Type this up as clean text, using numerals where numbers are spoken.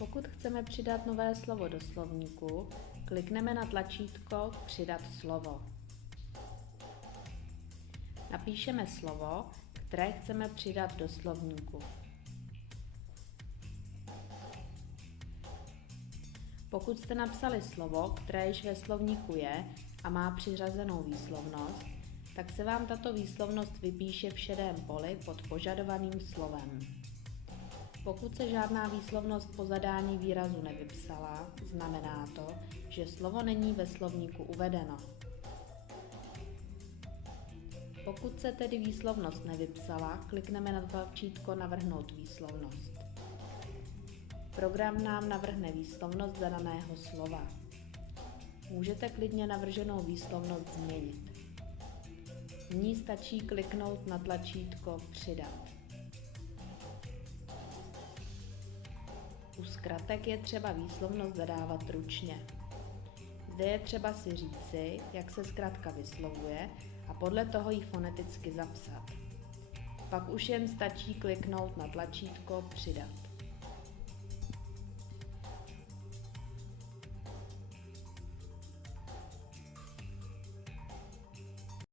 Pokud chceme přidat nové slovo do slovníku, klikneme na tlačítko Přidat slovo. Napíšeme slovo, které chceme přidat do slovníku. Pokud jste napsali slovo, které již ve slovníku je a má přiřazenou výslovnost, tak se vám tato výslovnost vypíše v šedém poli pod požadovaným slovem. Pokud se žádná výslovnost po zadání výrazu nevypsala, znamená to, že slovo není ve slovníku uvedeno. Pokud se tedy výslovnost nevypsala, klikneme na tlačítko Navrhnout výslovnost. Program nám navrhne výslovnost zadaného slova. Můžete klidně navrženou výslovnost změnit. Nyní stačí kliknout na tlačítko Přidat. U zkratek je třeba výslovnost zadávat ručně. Zde je třeba si říci, jak se zkratka vyslovuje a podle toho ji foneticky zapsat. Pak už jen stačí kliknout na tlačítko Přidat.